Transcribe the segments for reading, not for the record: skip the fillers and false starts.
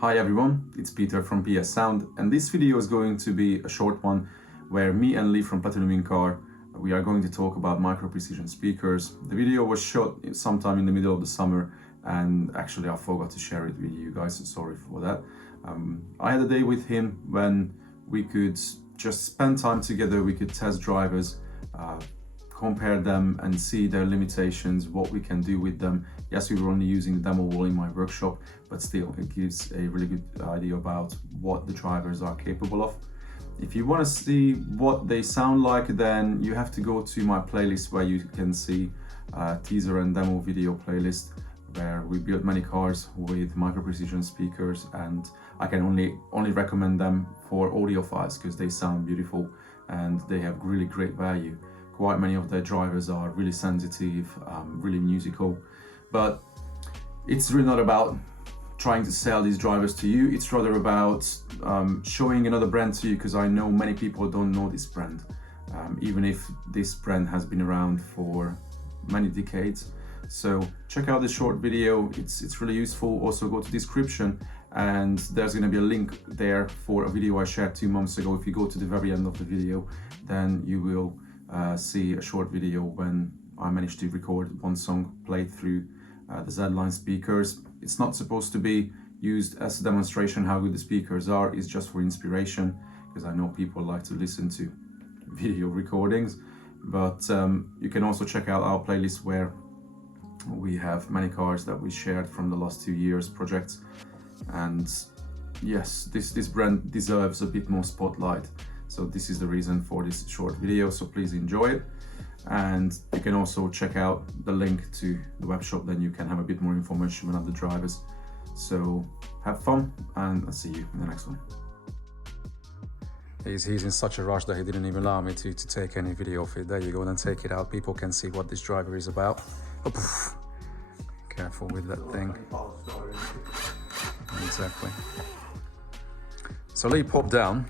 Hi everyone, it's Peter from PS Sound, and this video is going to be a short one where me and Lee from Platinum in Car, we are going to talk about micro precision speakers. The video was shot sometime in the middle of the summer, and actually I forgot to share it with you guys, so sorry for that. I had a day with him when we could just spend time together, we could test drivers, compare them and see their limitations, what we can do with them. Yes, we were only using the demo wall in my workshop, but still it gives a really good idea about what the drivers are capable of. If you want to see what they sound like, then you have to go to my playlist where you can see teaser and demo video playlist where we built many cars with micro precision speakers, and I can only recommend them for audiophiles because they sound beautiful and they have really great value. Quite many of their drivers are really sensitive, really musical, but it's really not about trying to sell these drivers to you. It's rather about showing another brand to you, because I know many people don't know this brand, even if this brand has been around for many decades. So check out this short video, it's really useful. Also go to description and there's going to be a link there for a video I shared 2 months ago. If you go to the very end of the video, then you will see a short video when I managed to record one song played through the Z-Line speakers. It's not supposed to be used as a demonstration how good the speakers are, it's just for inspiration, because I know people like to listen to video recordings. But you can also check out our playlist where we have many cars that we shared from the last 2 years projects. And yes, this brand deserves a bit more spotlight. So this is the reason for this short video, so please enjoy it. And you can also check out the link to the web shop, then you can have a bit more information about the drivers. So have fun, and I'll see you in the next one. He's in such a rush that he didn't even allow me to take any video of it. There you go, then take it out. People can see what this driver is about. Oh, poof. Careful with that thing. Exactly. So Lee popped down,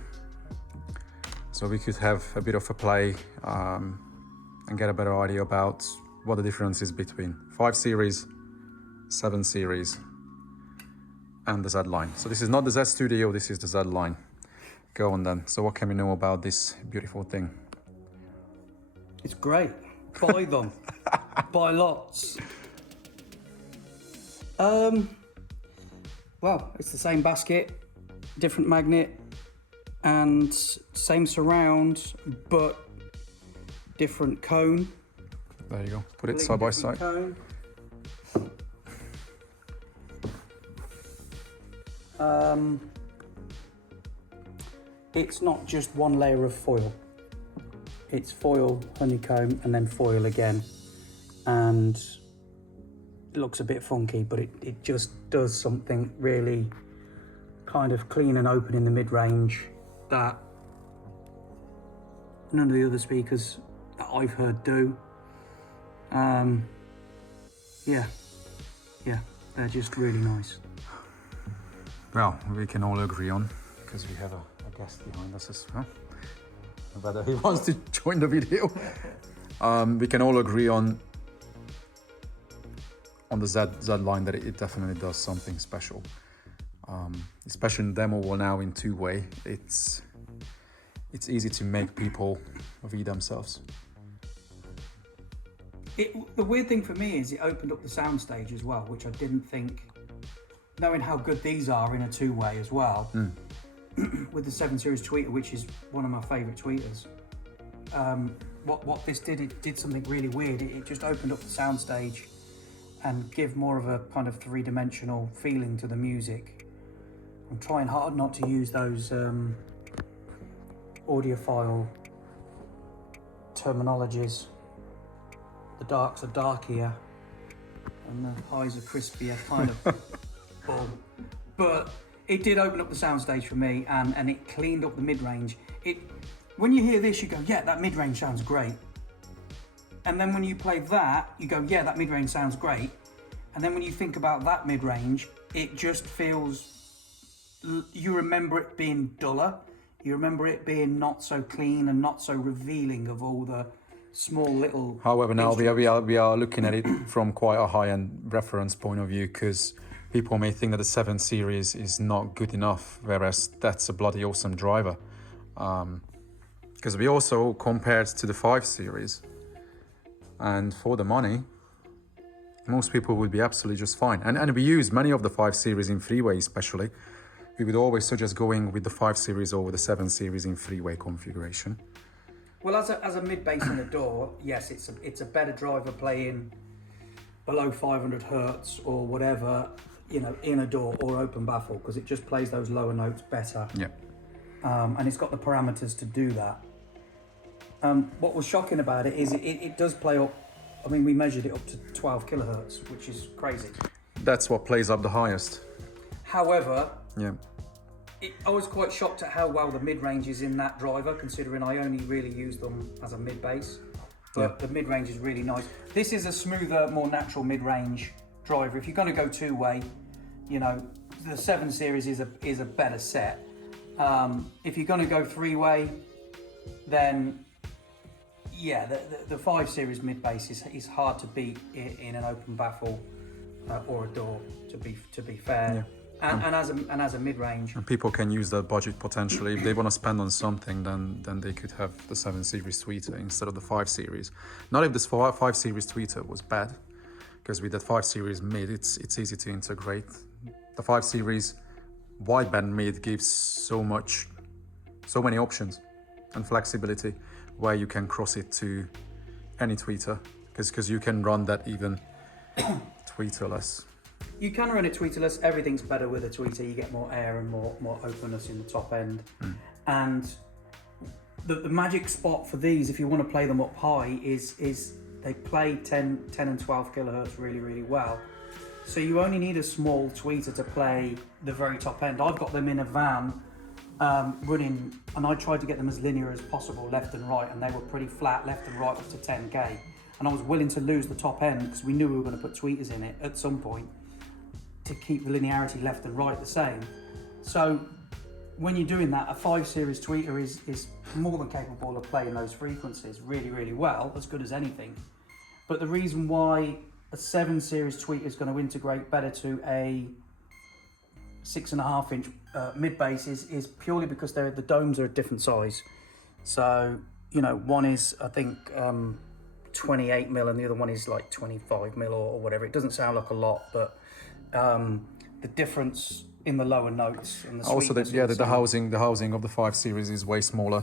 so we could have a bit of a play and get a better idea about what the difference is between 5 Series, 7 Series, and the Z-Line. So this is not the Z Studio, this is the Z-Line. Go on then. So what can we know about this beautiful thing? It's great. Buy them. Buy lots. Well, it's the same basket, different magnet, and same surround, but different cone. There you go. Put it side by side. Cone. It's not just one layer of foil. It's foil, honeycomb, and then foil again. And it looks a bit funky, but it just does something really kind of clean and open in the mid-range that none of the other speakers that I've heard do. Yeah, they're just really nice. Well, we can all agree on, because we have a guest behind us as well, whether he wants to join the video. We can all agree on the Z-Line that it definitely does something special. Especially in demo wall now in two-way, it's easy to make people read themselves. The weird thing for me is it opened up the soundstage as well, which I didn't think, knowing how good these are in a two-way as well, with the 7 Series tweeter, which is one of my favourite tweeters. What this did, it did something really weird. It just opened up the soundstage and give more of a kind of three-dimensional feeling to the music. I'm trying hard not to use those audiophile terminologies. The darks are darkier and the highs are crispier, kind of. But it did open up the soundstage for me, and it cleaned up the mid-range. When you hear this, you go, yeah, that mid-range sounds great. And then when you play that, you go, yeah, that mid-range sounds great. And then when you think about that mid-range, it just feels, you remember it being duller. You remember it being not so clean and not so revealing of all the small little... However, now we are looking at it from quite a high-end reference point of view, because people may think that the 7 Series is not good enough, whereas that's a bloody awesome driver. Because we also compared to the 5 Series, and for the money, most people would be absolutely just fine. And we use many of the 5 Series in freeway especially. We would always suggest going with the 5 Series over the 7 Series in freeway configuration. Well, as a mid bass in the door, yes, it's a better driver playing below 500 hertz or whatever, you know, in a door or open baffle, because it just plays those lower notes better. Yeah. And it's got the parameters to do that. What was shocking about it is it does play up. I mean, we measured it up to 12 kilohertz, which is crazy. That's what plays up the highest. However, Yeah. I was quite shocked at how well the mid-range is in that driver, considering I only really use them as a mid-bass. But the mid-range is really nice. This is a smoother, more natural mid-range driver. If you're going to go two-way, you know, the 7 Series is a better set. If you're going to go three-way, then yeah, the 5 Series mid-bass is hard to beat in an open baffle or a door. To be fair. Yeah. And as a mid-range, And people can use that budget potentially. If they want to spend on something, then they could have the 7 Series tweeter instead of the 5 Series. Not if this 5 Series tweeter was bad, because with that 5 Series mid, it's easy to integrate. The 5 Series wideband mid gives so many options and flexibility where you can cross it to any tweeter, because you can run that even tweeterless. you can run it tweeterless. Everything's better with a tweeter. You get more air and more openness in the top end. And the magic spot for these, if you want to play them up high, is they play 10 and 12 kilohertz really, really well. So you only need a small tweeter to play the very top end. I've got them in a van running, and I tried to get them as linear as possible, left and right, and they were pretty flat left and right up to 10k. And I was willing to lose the top end because we knew we were going to put tweeters in it at some point to keep the linearity left and right the same. So when you're doing that, a 5 Series tweeter is more than capable of playing those frequencies really, really well, as good as anything. But the reason why a 7 Series tweeter is going to integrate better to a 6.5 inch mid bass is purely because the domes are a different size. So, you know, one is, I think, 28 mil and the other one is like 25 mil or whatever. It doesn't sound like a lot, but the difference in the lower notes and the Also, the housing. housing of the 5 Series is way smaller,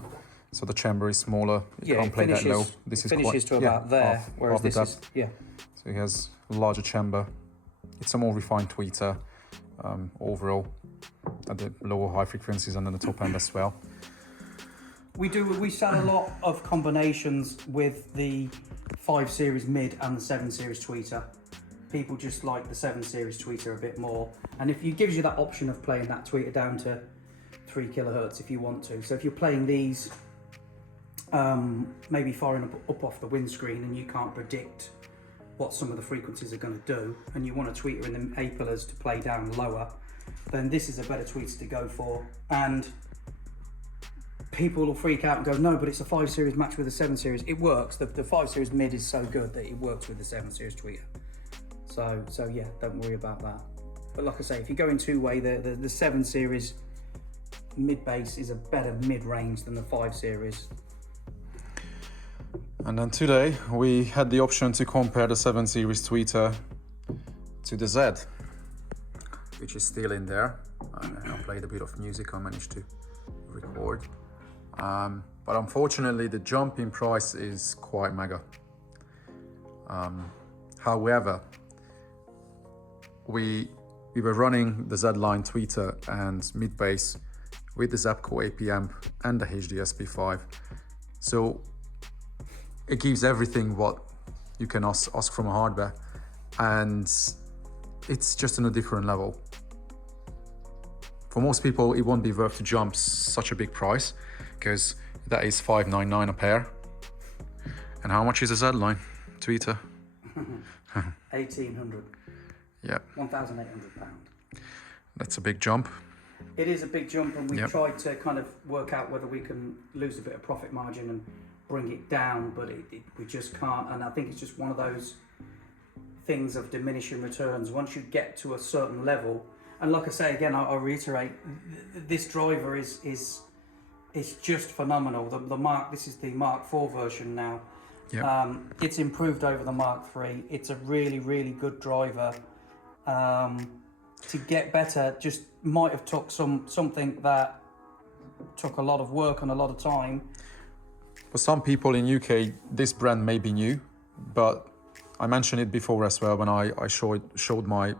so the chamber is smaller. You can't play that low. This is finishes to about there, whereas this is So it has a larger chamber. It's a more refined tweeter overall at the lower high frequencies and then the top end as well. We sell a lot of combinations with the 5 Series mid and the 7 Series tweeter. People just like the 7 Series tweeter a bit more, and if it gives you that option of playing that tweeter down to 3 kilohertz if you want to. So if you're playing these maybe firing up off the windscreen and you can't predict what some of the frequencies are going to do, and you want a tweeter in the A pillars to play down lower, then this is a better tweeter to go for. And people will freak out and go, no, but it's a 5 Series match with a 7 Series. It works. The 5 Series mid is so good that it works with the 7 Series tweeter. So yeah, don't worry about that. But like I say, if you go in two-way, the 7 Series mid bass is a better mid-range than the 5 Series. And then today we had the option to compare the 7 Series tweeter to the Z, which is still in there. I played a bit of music, I managed to record. But unfortunately the jump in price is quite mega. However, we were running the Z-Line tweeter and mid bass with the Zapco AP amp and the HDSP5. So it gives everything what you can ask from a hardware, and it's just on a different level. For most people, it won't be worth to jump such a big price, because that is $599 a pair. And how much is a Z-Line tweeter? 1,800. Yeah. £1,800. That's a big jump. It is a big jump, and we've tried to kind of work out whether we can lose a bit of profit margin and bring it down, but we just can't. And I think it's just one of those things of diminishing returns. Once you get to a certain level, and like I say again, I'll reiterate, this driver is just phenomenal. This is the Mark IV version now. Yeah. It's improved over the Mark III. It's a really, really good driver. To get better, just might have took something that took a lot of work and a lot of time. For some people in UK, this brand may be new, but I mentioned it before as well when I showed my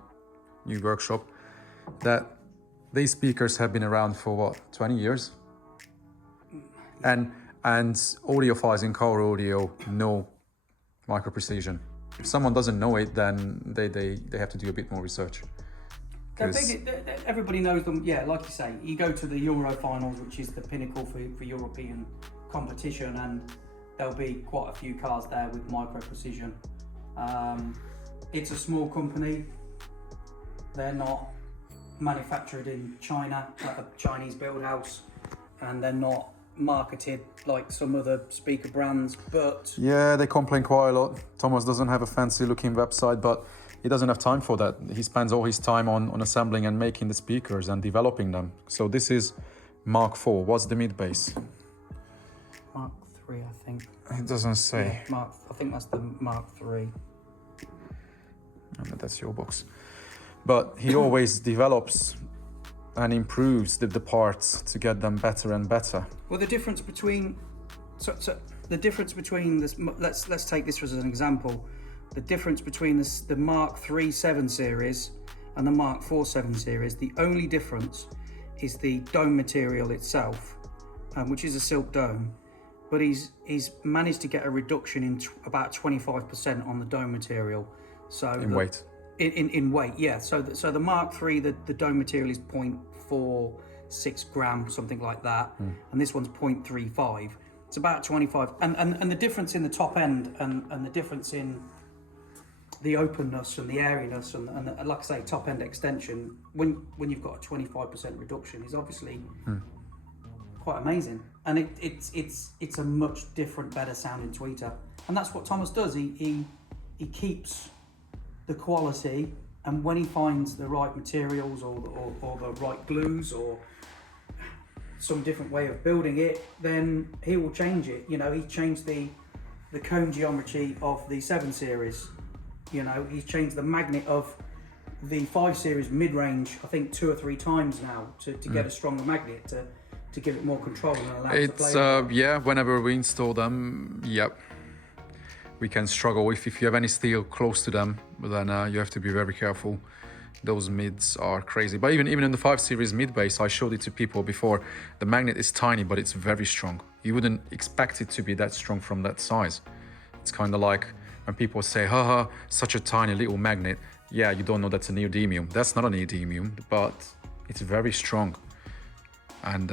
new workshop, that these speakers have been around for what, 20 years? And audiophiles in car audio know micro precision. If someone doesn't know it, then they have to do a bit more research. They're big, everybody knows them. Yeah, like you say, you go to the Euro finals, which is the pinnacle for European competition, and there'll be quite a few cars there with micro precision. It's a small company. They're not manufactured in China, like a Chinese build house, and they're not marketed like some other speaker brands, but yeah, they complain quite a lot. Thomas doesn't have a fancy looking website, but he doesn't have time for that. He spends all his time on assembling and making the speakers and developing them. So this is Mark IV. What's the mid bass? Mark III, I think. It doesn't say. Yeah, I think that's the Mark III. That's your box. But he always develops and improves the parts to get them better and better. Well, the difference between the difference between this, let's take this as an example. The difference between the Mark III 7 series and the Mark IV 7 series, the only difference is the dome material itself, which is a silk dome. But he's managed to get a reduction in about 25% on the dome material. So in weight. In weight, yeah. So the Mark III, the dome material is 0.46 gram, something like that, and this one's 0.35. It's about 25, and the difference in the top end and the difference in the openness and the airiness and like I say, top end extension when you've got a 25% reduction is obviously quite amazing, and it's a much different, better sounding tweeter, and that's what Thomas does. He keeps the quality, and when he finds the right materials or the right glues or some different way of building it, then he will change it. You know, he changed the cone geometry of the 7 series. You know, he's changed the magnet of the 5 series mid-range, I think 2 or 3 times now to get a stronger magnet to give it more control and allow it to play. Yeah, whenever we install them, yep, we can struggle. If you have any steel close to them, then you have to be very careful. Those mids are crazy. But even in the 5 series mid bass, I showed it to people before, the magnet is tiny, but it's very strong. You wouldn't expect it to be that strong from that size. It's kind of like when people say, haha, such a tiny little magnet. Yeah, you don't know that's a neodymium. That's not a neodymium, but it's very strong. And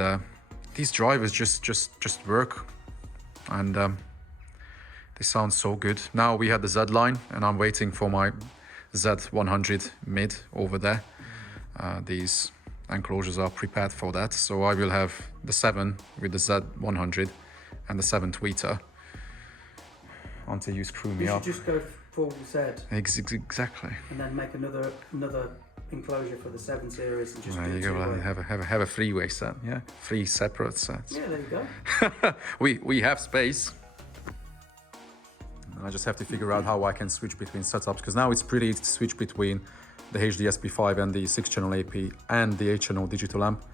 these drivers just work. And they sound so good. Now we had the Z line, and I'm waiting for my Z100 mid over there. These enclosures are prepared for that. So I will have the 7 with the Z100 and the 7 tweeter until you screw me up. You should just go full Z. Exactly. And then make another enclosure for the 7 series and just there you go. Have a 3-way set. Yeah, 3 separate sets. Yeah, there you go. we have space. I just have to figure out how I can switch between setups, because now it's pretty easy to switch between the HDSP5 and the 6-channel AP and the 8-channel digital amp.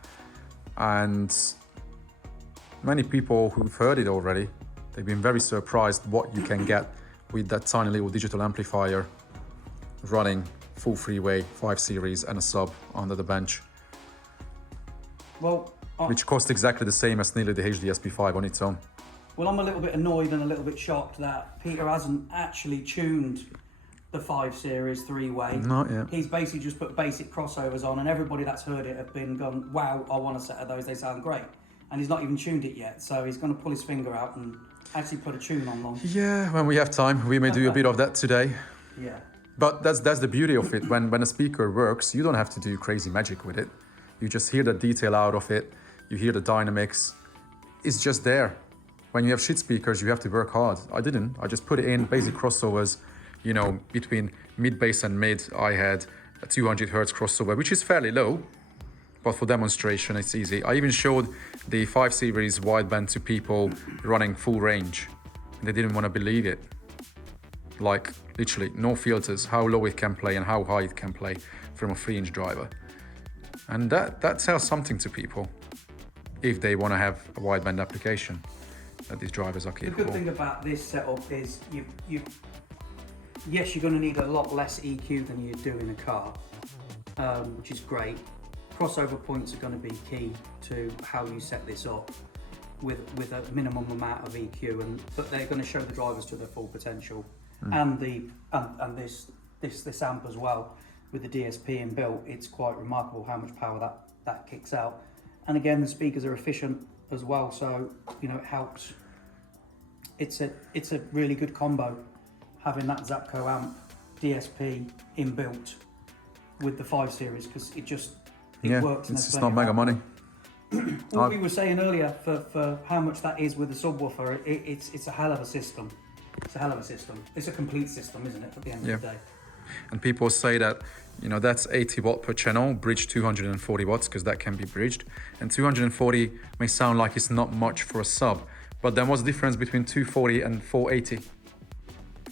And many people who've heard it already, they've been very surprised what you can get with that tiny little digital amplifier running full 3-way 5 series and a sub under the bench. Well, which cost exactly the same as nearly the HDSP5 on its own. Well, I'm a little bit annoyed and a little bit shocked that Peter hasn't actually tuned the 5 series 3-way. Not yet. He's basically just put basic crossovers on, and everybody that's heard it have been gone, wow, I want a set of those, they sound great. And he's not even tuned it yet, so he's going to pull his finger out and actually put a tune on long. Yeah, when we have time, we may do a bit of that today. Yeah. But that's the beauty of it. When a speaker works, you don't have to do crazy magic with it. You just hear the detail out of it. You hear the dynamics. It's just there. When you have shit speakers, you have to work hard. I didn't. I just put it in, basic crossovers, You know, between mid bass and mid, I had a 200 hertz crossover, which is fairly low, but for demonstration, it's easy. I even showed the 5 Series wideband to people running full range. They didn't want to believe it. Like, literally, no filters, how low it can play and how high it can play from a 3-inch driver. And that tells something to people if they want to have a wideband application, that these drivers are capable. The good thing about this setup is yes, you're going to need a lot less EQ than you do in a car, which is great. Crossover points are going to be key to how you set this up with a minimum amount of EQ, but they're going to show the drivers to their full potential. And this amp as well, with the DSP inbuilt, it's quite remarkable how much power that kicks out. And again, the speakers are efficient as well, so you know it helps. It's a really good combo having that Zapco amp DSP inbuilt with the 5 Series, because it works. It's not mega money. What we were saying earlier for how much that is with the subwoofer, it's a hell of a system. It's a hell of a system. It's a complete system, isn't it, at the end of the day? And people say that, you know, that's 80 watt per channel, bridge 240 watts, because that can be bridged. And 240 may sound like it's not much for a sub, but then what's the difference between 240 and 480?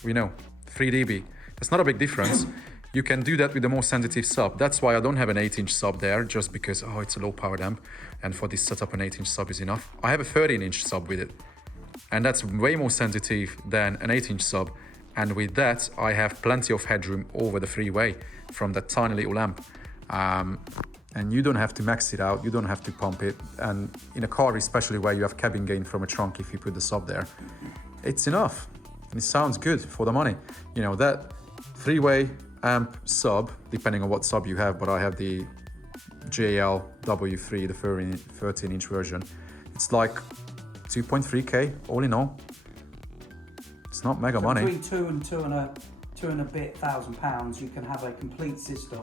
We know, 3 dB. That's not a big difference. You can do that with a more sensitive sub. That's why I don't have an 8-inch sub there, just because, it's a low powered amp. And for this setup, an 8-inch sub is enough. I have a 13-inch sub with it. And that's way more sensitive than an 8-inch sub. And with that, I have plenty of headroom over the freeway from that tiny little amp. And you don't have to max it out, you don't have to pump it. And in a car, especially where you have cabin gain from a trunk, if you put the sub there, it's enough. And it sounds good for the money. You know, that freeway amp sub, depending on what sub you have, but I have the JL W3, the 13-inch version. It's like 2.3K all in all. It's not mega money. Between two and a bit £1,000, you can have a complete system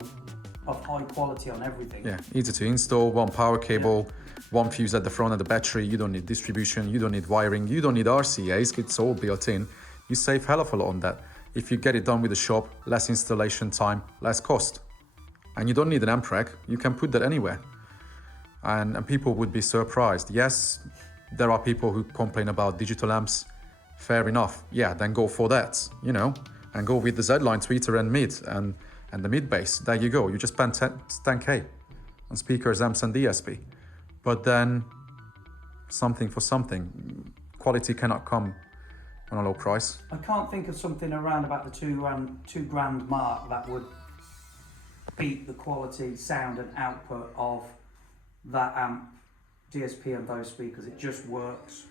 of high quality on everything. Yeah, easy to install, one power cable, one fuse at the front of the battery. You don't need distribution, you don't need wiring, you don't need RCAs, it's all built in. You save hell of a lot on that. If you get it done with the shop, less installation time, less cost. And you don't need an amp rack, you can put that anywhere. And people would be surprised. Yes, there are people who complain about digital amps. Fair enough. Yeah, then go for that, you know, and go with the Z-line tweeter and mid and the mid bass. There you go. You just spend 10K on speakers, amps, and DSP. But then something for something. Quality cannot come on a low price. I can't think of something around about the two grand mark that would beat the quality, sound, and output of that amp, DSP, and those speakers. It just works.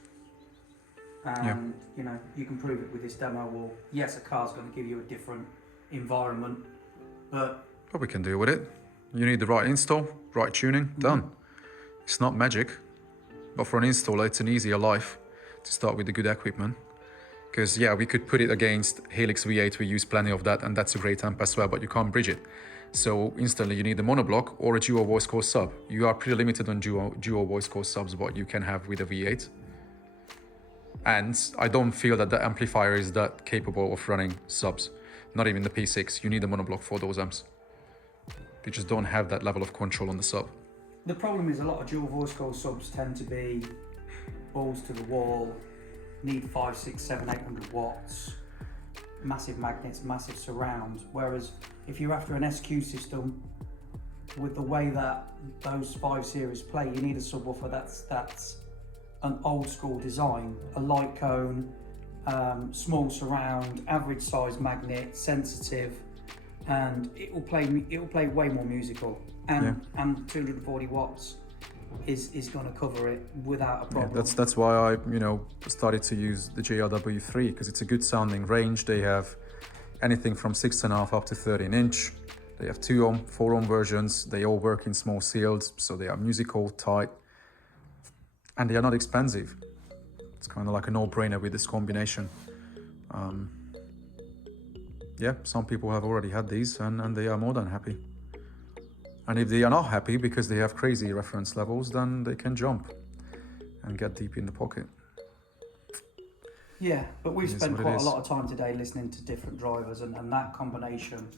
And you know, you can prove it with this demo wall. Yes, a car's going to give you a different environment, but we can deal with it. You need the right install, right tuning, done. It's not magic, but for an installer, it's an easier life to start with the good equipment. Because we could put it against Helix V8, we use plenty of that, and that's a great amp as well, but you can't bridge it. So instantly you need a monoblock or a dual voice core sub. You are pretty limited on dual voice core subs, what you can have with a V8. And I don't feel that the amplifier is that capable of running subs. Not even the P6, you need a monoblock for those amps. You just don't have that level of control on the sub. the problem is a lot of dual voice core subs tend to be balls to the wall, need 5, 6, 7, 800 watts, massive magnets, massive surround. Whereas if you're after an SQ system, with the way that those 5 Series play, you need a subwoofer that's an old school design, a light cone, small surround, average size magnet, sensitive, and it will play way more musical, and 240 watts is going to cover it without a problem. Yeah, that's why I started to use the JRW3, because it's a good sounding range. They have anything from 6.5 up to 13-inch. They have 2 ohm, 4 ohm versions. They all work in small sealed, so they are musical, tight, and they are not expensive. It's kind of like a no-brainer with this combination. Some people have already had these and they are more than happy. And if they are not happy because they have crazy reference levels, then they can jump and get deep in the pocket. Yeah, but we've It is spent what it quite a is. lot of time today listening to different drivers, and that combination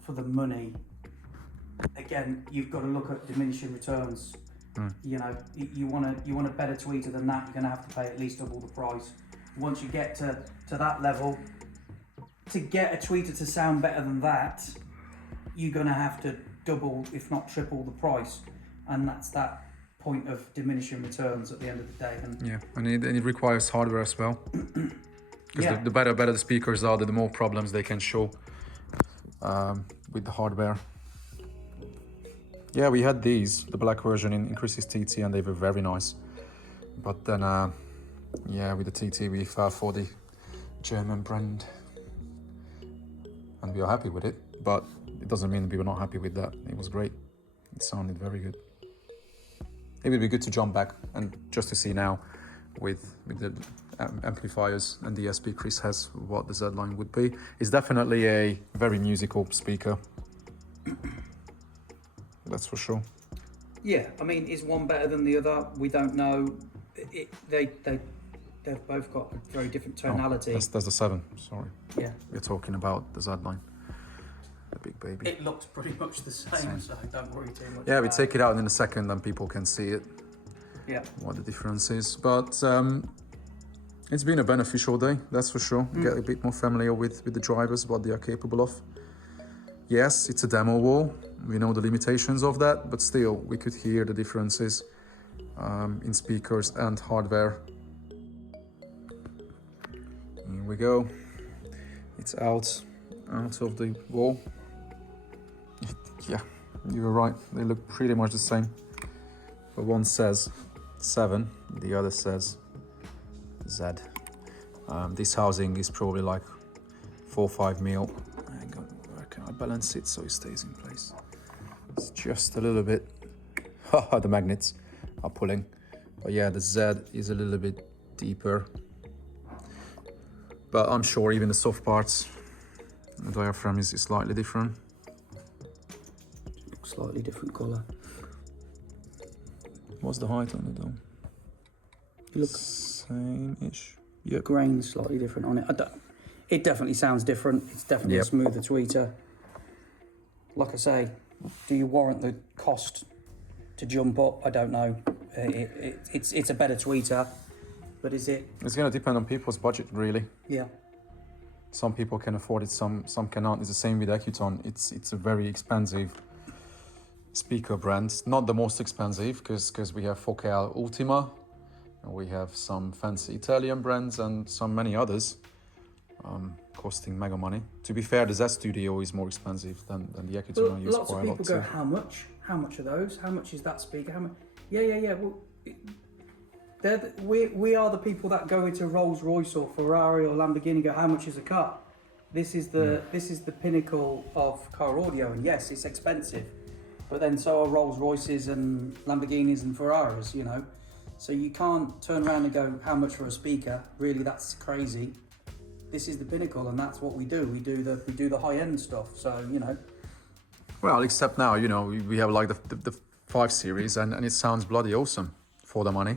for the money, again, you've got to look at diminishing returns. You know, you want a better tweeter than that, you're going to have to pay at least double the price. Once you get to that level, to get a tweeter to sound better than that, you're going to have to double, if not triple, the price, and that's that point of diminishing returns at the end of the day. And Yeah, and it requires hardware as well. Because yeah, the better the speakers are, the more problems they can show with the hardware. Yeah, we had these, the black version in Chris's TT, and they were very nice. But then, yeah, with the TT we fell for the German brand. And we are happy with it, but it doesn't mean we were not happy with that. It was great. It sounded very good. It would be good to jump back and just to see now with the amplifiers and DSP Chris has what the Z-line would be. It's definitely a very musical speaker. That's for sure. yeah. I mean, is one better than the other? We don't know. They've both got a very different tonality. Oh, that's the 7, sorry. Yeah. We're talking about the Z-line, the big baby. It looks pretty much the same, so don't worry too much. Yeah, we about take it out in a second and people can see it, Yeah. what the difference is. But it's been a beneficial day, that's for sure. Get a bit more familiar with the drivers, what they are capable of. Yes, it's a demo wall. We know the limitations of that, but still, we could hear the differences in speakers and hardware. Here we go. It's out of the wall. Yeah, you were right. They look pretty much the same. But one says 7, the other says Z. This housing is probably like 4 or 5 mil. Hang on, where can I balance it so it stays in place? It's just a little bit. The magnets are pulling. But yeah, the Z is a little bit deeper. But I'm sure even the soft parts, the diaphragm is slightly different. Slightly different colour. What's the height on the dome? You look Same-ish. Yep. grain slightly different on it. It definitely sounds different. It's definitely Yep. a smoother tweeter. Like I say, do you warrant the cost to jump up? I don't know. It's a better tweeter, but is it? It's going to depend on people's budget, really. Yeah. Some people can afford it, some cannot. It's the same with Accuton. It's a very expensive speaker brand. Not the most expensive, because we have Focal Ultima, and we have some fancy Italian brands and many others costing mega money. To be fair, the Z Studio is more expensive than the Accuton. I use Lots of quite a lot people go, too. how much? How much are those? How much is that speaker? How much? Yeah. Well, we are the people that go into Rolls Royce or Ferrari or Lamborghini and go, how much is a car? This is the pinnacle of car audio, and yes, it's expensive, but then so are Rolls Royces and Lamborghinis and Ferraris, you know. So you can't turn around and go, how much for a speaker? Really, that's crazy. This is the pinnacle, and that's what we do. We do the high end stuff. So you know. Well, except now, you know, we have like the 5 series, and it sounds bloody awesome for the money.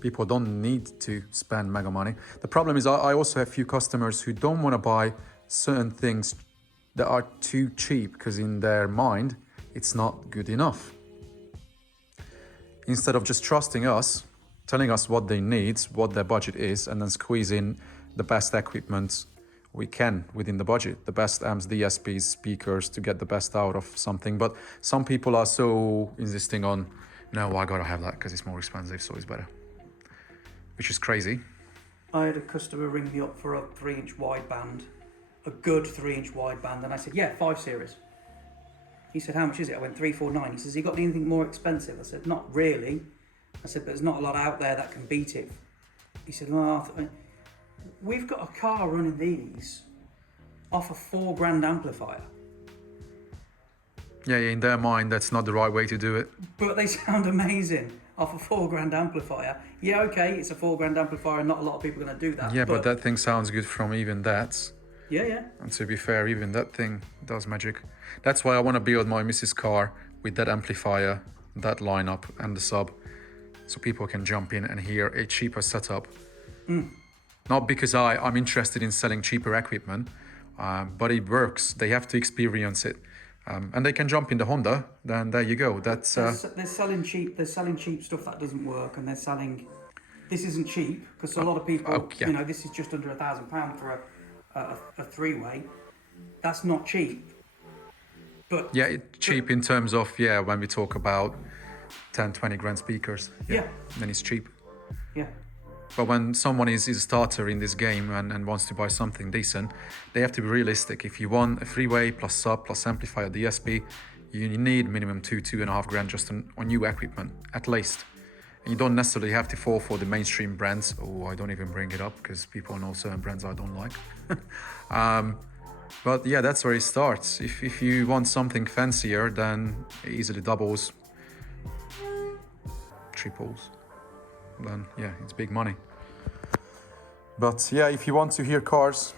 People don't need to spend mega money. The problem is I also have few customers who don't want to buy certain things that are too cheap because in their mind, it's not good enough. Instead of just trusting us, telling us what they need, what their budget is, and then squeeze in the best equipment we can within the budget, the best amps, DSPs, speakers to get the best out of something. But some people are so insisting on, no, I gotta have that because it's more expensive, so it's better. Which is crazy. I had a customer ring me up for a 3-inch wideband, a good 3-inch wideband, and I said, yeah, 5 series. He said, how much is it? I went 349. He says, you got anything more expensive? I said, not really. I said, but there's not a lot out there that can beat it. He said, well, we've got a car running these off a $4,000 amplifier. Yeah, in their mind, that's not the right way to do it. But they sound amazing off a $4,000 amplifier. Yeah, okay, it's a $4,000 amplifier and not a lot of people are going to do that. Yeah, but that thing sounds good from even that. Yeah. And to be fair, even that thing does magic. That's why I want to build my Mrs. car with that amplifier, that lineup and the sub, so people can jump in and hear a cheaper setup Not because I'm interested in selling cheaper equipment, but it works. They have to experience it. And they can jump in the Honda, then there you go. That's They're selling cheap. They're selling cheap stuff that doesn't work, and they're selling. This isn't cheap because a lot of people, yeah. you know, this is just under £1,000 for a three-way. That's not cheap. But yeah, it's cheap in terms of, yeah, when we talk about 10, 20 grand speakers. Yeah. Then it's cheap. Yeah. But when someone is a starter in this game and wants to buy something decent, they have to be realistic. If you want a freeway plus sub plus amplifier DSP, you need minimum 2.5 grand just on new equipment, at least. And you don't necessarily have to fall for the mainstream brands. Oh, I don't even bring it up because people know certain brands I don't like. But yeah, that's where it starts. If you want something fancier, then easily doubles, triples. Then yeah, it's big money. But yeah, if you want to hear cars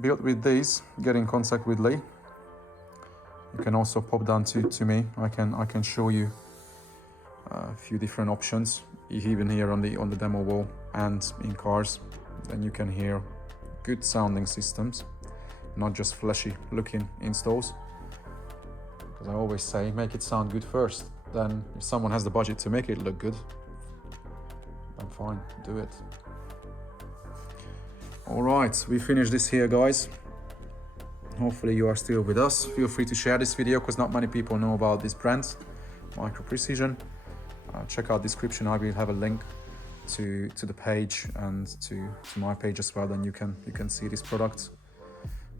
built with these, get in contact with Lee. You can also pop down to me. I can show you a few different options, even here on the demo wall and in cars. Then you can hear good sounding systems, not just flashy looking installs. Because I always say, make it sound good first. Then if someone has the budget to make it look good, I'm fine, do it. All right, we finished this here, guys. Hopefully you are still with us. Feel free to share this video because not many people know about this brand, Micro Precision. Check out description. I will have a link to the page and to my page as well. Then you can see this product,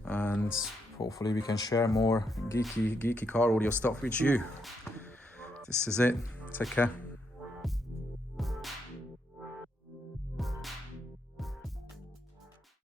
and hopefully we can share more geeky car audio stuff with you. This is it. Take care.